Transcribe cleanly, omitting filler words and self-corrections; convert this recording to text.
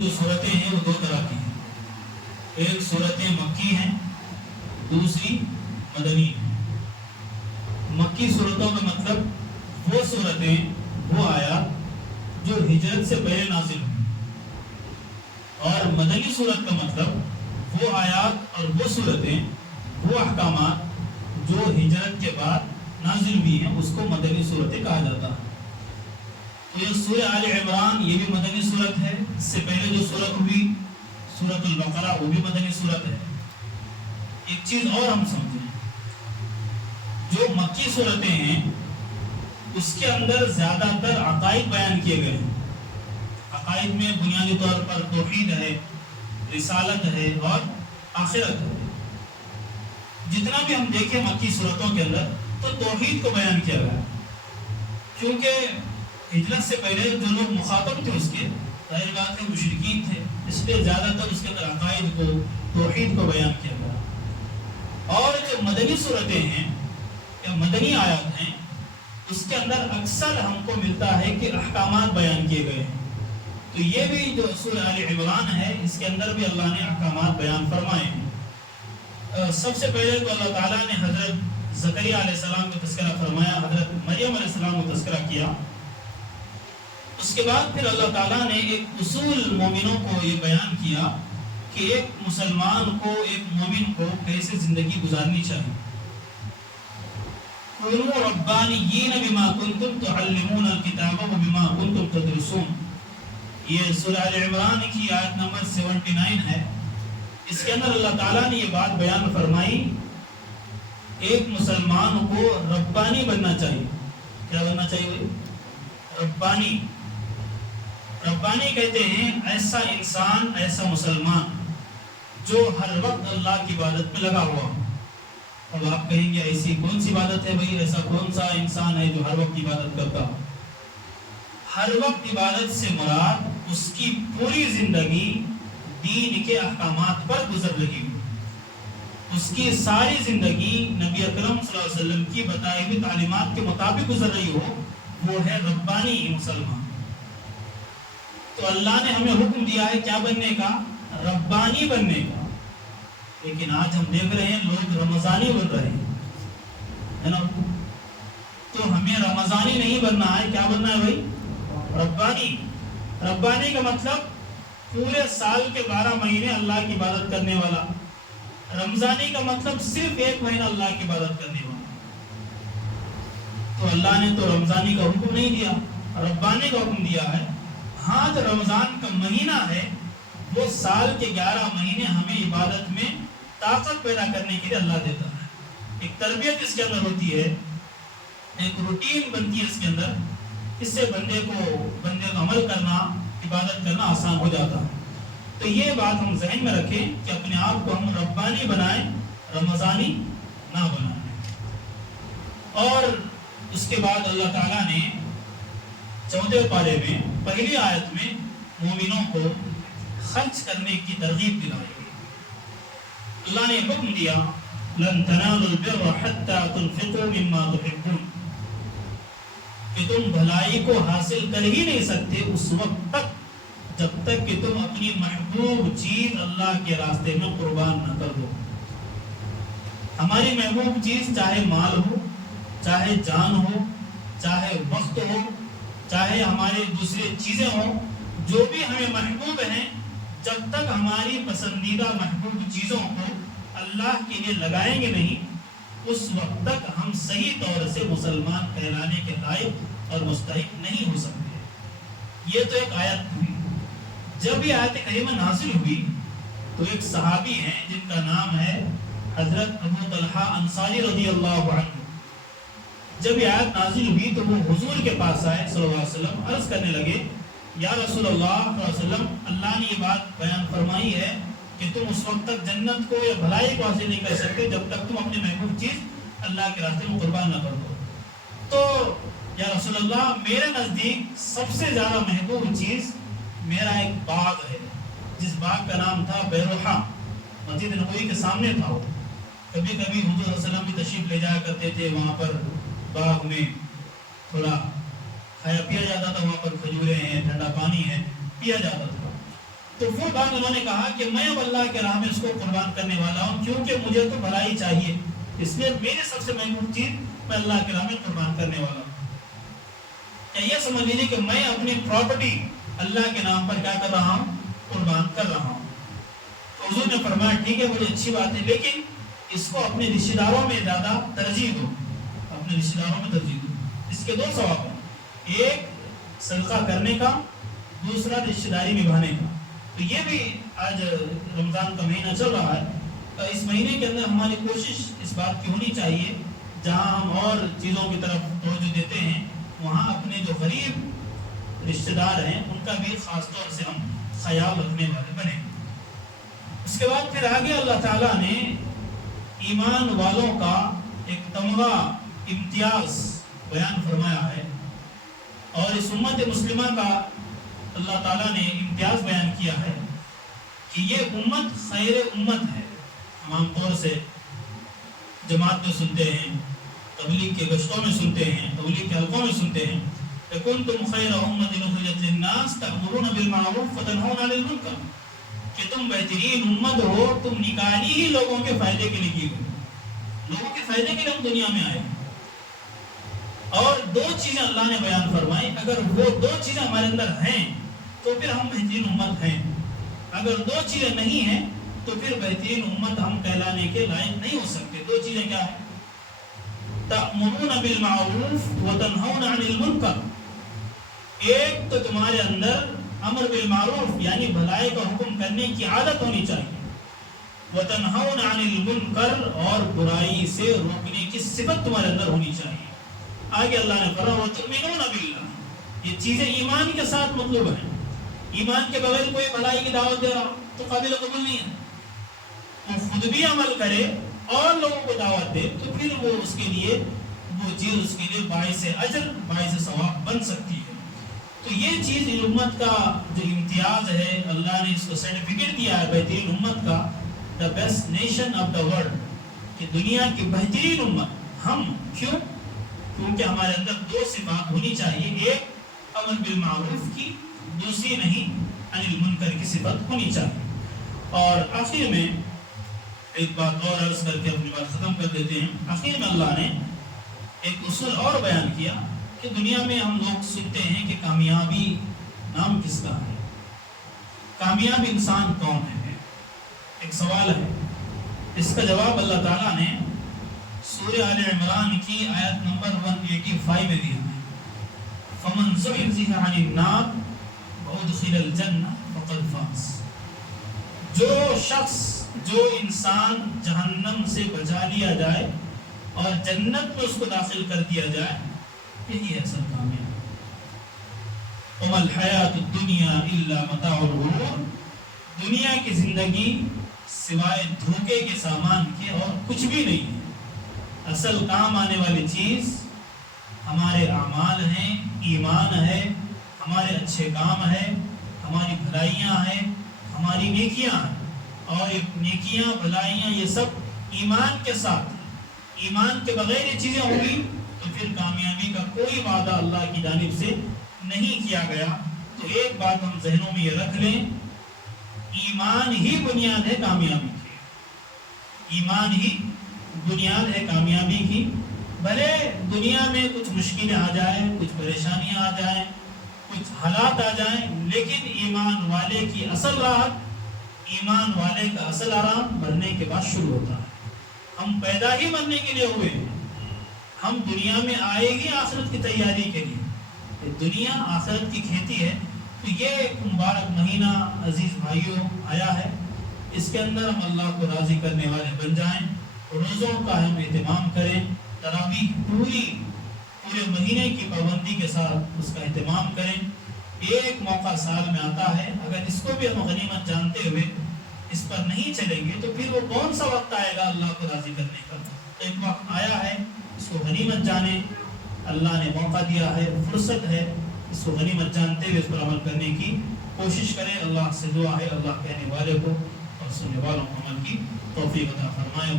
جو صورتیں ہیں وہ دو طرح کی ہیں، ایک صورتیں مکی ہیں، دوسری مدنی ہیں۔ مکی صورتوں کا مطلب وہ صورتیں، وہ آیات جو ہجرت سے پہلے نازل ہوئی، اور مدنی صورت کا مطلب وہ آیات اور وہ صورتیں، وہ احکامات جو ہجرت کے بعد نازل ہوئی ہیں، اس کو مدنی صورتیں کہا جاتا ہے۔ تو یہ سورہ آل عمران یہ بھی مدنی صورت ہے، اس سے پہلے جو صورت ہوئی سورۃ البقرہ وہ بھی مدنی صورت ہے۔ ایک چیز اور ہم سمجھیں، جو مکی صورتیں ہیں اس کے اندر زیادہ تر عقائد بیان کیے گئے ہیں۔ عقائد میں بنیادی طور پر توحید ہے، رسالت ہے اور آخرت ہے۔ جتنا بھی ہم دیکھیں مکی صورتوں کے اندر تو توحید کو بیان کیا گیا ہے، کیونکہ ہجرت سے پہلے جو لوگ مخاطب تھے اس کے ظاہر بات ہے مشرکین تھے، اس لیے زیادہ تر اس کے اندر عقائد کو، توحید کو بیان کیا گیا۔ اور جو مدنی صورتیں ہیں یا مدنی آیات ہیں اس کے اندر اکثر ہم کو ملتا ہے کہ احکامات بیان کیے گئے ہیں۔ تو یہ بھی جو سورہ آل عمران ہے اس کے اندر بھی اللہ نے احکامات بیان فرمائے ہیں۔ سب سے پہلے تو اللہ تعالیٰ نے حضرت زکریا علیہ السلام کا تذکرہ فرمایا، حضرت مریم علیہ السلام کا تذکرہ کیا۔ اس کے بعد پھر اللہ تعالیٰ نے ایک اصول مومنوں کو یہ بیان کیا کہ ایک مسلمان کو، ایک مومن کو کیسے زندگی گزارنی چاہیے۔ کونوا ربانیین بما کنتم تعلمون الکتاب وبما کنتم تدرسون، یہ سورہ آل عمران کی آیت نمبر 79 ہے۔ اس کے اندر اللہ تعالیٰ نے یہ بات بیان فرمائی، ایک مسلمان کو ربانی بننا چاہیے۔ کیا بننا چاہیے؟ ربانی۔ ربانی کہتے ہیں ایسا انسان، ایسا مسلمان جو ہر وقت اللہ کی عبادت میں لگا ہوا۔ اب آپ کہیں گے ایسی کون سی عبادت ہے بھائی، ایسا کون سا انسان ہے جو ہر وقت عبادت کرتا؟ ہر وقت عبادت سے مراد اس کی پوری زندگی دین کے احکامات پر گزر رہی ہو، اس کی ساری زندگی نبی اکرم صلی اللہ علیہ وسلم کی بتائی ہوئی تعلیمات کے مطابق گزر رہی ہو، وہ ہے ربانی مسلمان۔ تو اللہ نے ہمیں حکم دیا ہے کیا بننے کا؟ ربانی بننے کا۔ لیکن آج ہم دیکھ رہے ہیں لوگ رمضانی بن رہے ہیں، ہے نا؟ تو ہمیں رمضانی نہیں بننا ہے، کیا بننا ہے بھائی؟ ربانی۔ ربانی کا مطلب پورے سال کے 12 مہینے اللہ کی عبادت کرنے والا۔ رمضانی کا مطلب صرف 1 مہینہ اللہ کی عبادت کرنے والا۔ تو اللہ نے تو رمضانی کا حکم نہیں دیا، ربانی کا حکم دیا ہے۔ ہاں جو رمضان کا مہینہ ہے وہ سال کے 11 مہینے ہمیں عبادت میں طاقت پیدا کرنے کے لیے اللہ دیتا ہے۔ ایک تربیت اس کے اندر ہوتی ہے، ایک روٹین بنتی ہے اس کے اندر، اس سے بندے کو عمل کرنا، عبادت کرنا آسان ہو جاتا ہے۔ تو یہ بات ہم ذہن میں رکھیں کہ اپنے آپ کو ہم ربانی بنائیں، رمضانی نہ بنائیں۔ اور اس کے بعد اللہ تعالیٰ نے 14 پارے میں پہلی آیت میں مومنوں کو خرچ کرنے کی ترغیب دلائی۔ اللہ نے حکم دیا لن تنالوا البر حتى تنفقوا مما تحبون، کہ تم بھلائی کو حاصل کر ہی نہیں سکتے اس وقت تک جب تک کہ تم اپنی محبوب چیز اللہ کے راستے میں قربان نہ کر دو۔ ہماری محبوب چیز چاہے مال ہو، چاہے جان ہو، چاہے وقت ہو، چاہے ہماری دوسری چیزیں ہوں، جو بھی ہمیں محبوب ہیں، جب تک ہماری پسندیدہ محبوب چیزوں کو اللہ کے لیے لگائیں گے نہیں، اس وقت تک ہم صحیح طور سے مسلمان کہلانے کے لائق اور مستحق نہیں ہو سکتے۔ یہ تو ایک آیت ہوئی۔ جب یہ آیت کریمہ نازل ہوئی تو ایک صحابی ہیں جن کا نام ہے حضرت ابو طلحہ انصاری رضی اللہ عنہ۔ جب یہ آیت نازل ہوئی تو وہ حضور کے پاس آئے صلی اللہ علیہ وسلم، عرض کرنے لگے یا رسول اللہ صلی اللہ علیہ وسلم، اللہ نے یہ بات بیان فرمائی ہے کہ تم اس وقت تک جنت کو یا بھلائی کو حاصل نہیں کر سکتے جب تک تم اپنی محبوب چیز اللہ کے راستے میں قربان نہ کر دو۔ تو یا رسول اللہ، میرے نزدیک سب سے زیادہ محبوب چیز میرا ایک باغ ہے، جس باغ کا نام تھا بیروحہ، مسجد نبوی کے سامنے تھا۔ کبھی کبھی حضور صلی اللہ علیہ وسلم بھی تشریف لے جایا کرتے تھے، وہاں پر باغ میں تھوڑا کھایا پیا جاتا تھا، وہاں پر کھجوریں ہیں، ٹھنڈا پانی ہے، پیا جاتا تھا۔ تو وہ بات انہوں نے کہا کہ میں اب اللہ کے راہ میں اس کو قربان کرنے والا ہوں، کیونکہ مجھے تو بھلائی چاہیے، اس لیے میری سب سے محبوب چیز میں اللہ کے راہ میں قربان کرنے والا ہوں۔ یہ سمجھ لیجیے کہ میں اپنی پراپرٹی اللہ کے نام پر کیا کر رہا ہوں؟ قربان کر رہا ہوں۔ تو حضور نے فرمایا ٹھیک ہے، بڑی اچھی بات ہے، لیکن اس کو اپنے رشتہ داروں میں زیادہ ترجیح دو، اپنے رشتہ داروں میں ترجیح دو۔ اس کے دو ثواب ہیں، ایک صدقہ کرنے کا، دوسرا رشتہ داری نبھانے کا۔ تو یہ بھی آج رمضان کا مہینہ چل رہا ہے، تو اس مہینے کے اندر ہماری کوشش اس بات کی ہونی چاہیے جہاں ہم اور چیزوں کی طرف توجہ دیتے ہیں، وہاں اپنے جو غریب رشتہ دار ہیں ان کا بھی خاص طور سے ہم خیال رکھنے والے بنے۔ اس کے بعد پھر آگے اللہ تعالیٰ نے ایمان والوں کا ایک تمغہ امتیاز بیان فرمایا ہے، اور اس امت مسلمہ کا اللہ تعالیٰ نے امتیاز بیان کیا ہے کہ یہ امت خیر امت ہے۔ ہم عام طور سے جماعت میں سنتے ہیں، تبلیغ کے گشتوں میں سنتے ہیں، تبلیغ کے حلقوں میں سنتے ہیں کہ کنتم خیر امت اخرجت للناس تأمرون بالمعروف وتنہون عن المنکر، کہ تم بہترین امت ہو، تم نکالی ہی لوگوں کے فائدے کے لیے کی گئی، لوگوں کے فائدے کے لیے ہم دنیا میں آئے۔ اور دو چیزیں اللہ نے بیان فرمائی، اگر وہ دو چیزیں ہمارے اندر ہیں تو پھر ہم بہترین امت ہیں، اگر دو چیزیں نہیں ہیں تو پھر بہترین امت ہم کہلانے کے لائق نہیں ہو سکتے۔ دو چیزیں کیا ہیں؟ تأمرون بالمعروف وتنہون عن المنکر، ایک تو تمہارے اندر امر بالمعروف یعنی بھلائی کا حکم کرنے کی عادت ہونی چاہیے، وتنہون عن المنکر اور برائی سے روکنے کی صفت تمہارے اندر ہونی چاہیے۔ آگے اللہ نے فرمایا وتؤمنون باللہ، یہ چیزیں ایمان کے ساتھ مطلوب ہیں، ایمان کے بغیر کوئی بھلائی کی دعوت دے رہا تو قابل قبول نہیں ہے، وہ خود بھی عمل کرے اور لوگوں کو دعوت دے تو پھر وہ اس کے لیے وہ چیز اس کے لیے باعث اجر باعث ثواب بن سکتی ہے۔ تو یہ چیز امت کا جو امتیاز ہے، اللہ نے اس کو سرٹیفکیٹ دیا ہے بہترین امت کا، the best nation of the world, کہ دنیا کی بہترین امت ہم کیوں؟ کیونکہ ہمارے اندر دو صفات ہونی چاہیے، ایک امر بالمعروف کی، دوسری نہیں عن المنکر کی صفت ہونی چاہیے۔ اور آخر میں ایک بات اور عرض کر کے اپنی بات ختم کر دیتے ہیں۔ آخر میں اللہ نے ایک اصول اور بیان کیا کہ دنیا میں ہم لوگ سنتے ہیں کہ کامیابی نام کس کا ہے، کامیاب انسان کون ہے؟ ایک سوال ہے، اس کا جواب اللہ تعالیٰ نے سورہ آل عمران کی آیت نمبر 185 میں دیا ہے، فَمَنْ زُحْزِحَ عَنِ النَّارِ وَأُدْخِلَ الْجَنَّةَ فَقَدْ فَازَ، جو شخص جو انسان جہنم سے بچا لیا جائے اور جنت میں اس کو داخل کر دیا جائے، یہی ہے اصل کامیابی۔ وَمَا الْحَيَاةُ الدُّنْيَا إِلَّا مَتَاعُ الْغُرُورِ، دنیا کی زندگی سوائے دھوکے کے سامان کے اور کچھ بھی نہیں ہے۔ اصل کام آنے والی چیز ہمارے اعمال ہیں، ایمان ہے، ہمارے اچھے کام ہے، ہماری بھلائیاں ہیں، ہماری نیکیاں ہیں، اور نیکیاں بھلائیاں یہ سب ایمان کے ساتھ، ایمان کے بغیر یہ چیزیں ہوگی تو پھر کامیابی کا کوئی وعدہ اللہ کی جانب سے نہیں کیا گیا۔ تو ایک بات ہم ذہنوں میں یہ رکھ لیں، ایمان ہی بنیاد ہے کامیابی کی، ایمان ہی بنیاد ہے کامیابی کی۔ بھلے دنیا میں کچھ مشکلیں آ جائیں، کچھ پریشانیاں آ جائیں، کچھ حالات آ جائیں، لیکن ایمان والے کی اصل راحت، ایمان والے کا اصل آرام مرنے کے بعد شروع ہوتا ہے۔ ہم پیدا ہی مرنے کے لیے ہوئے ہیں، ہم دنیا میں آئے ہی آخرت کی تیاری کے لیے، دنیا آخرت کی کھیتی ہے۔ تو یہ ایک مبارک مہینہ عزیز بھائیوں آیا ہے، اس کے اندر ہم اللہ کو راضی کرنے والے بن جائیں، روزوں کا ہم اہتمام کریں، تراویح پورے مہینے کی پابندی کے ساتھ اس کا اہتمام کریں۔ ایک موقع سال میں آتا ہے، اگر اس کو بھی ہم غنیمت جانتے ہوئے اس پر نہیں چلیں گے تو پھر وہ کون سا وقت آئے گا اللہ کو راضی کرنے کا؟ تو ایک وقت آیا ہے، اس کو غنیمت جانیں، اللہ نے موقع دیا ہے، فرصت ہے، اس کو غنیمت جانتے ہوئے اس پر عمل کرنے کی کوشش کریں۔ اللہ سے دعا ہے اللہ کہنے والے کو اور سننے والوں کو عمل کی توفیق عطا فرمائے۔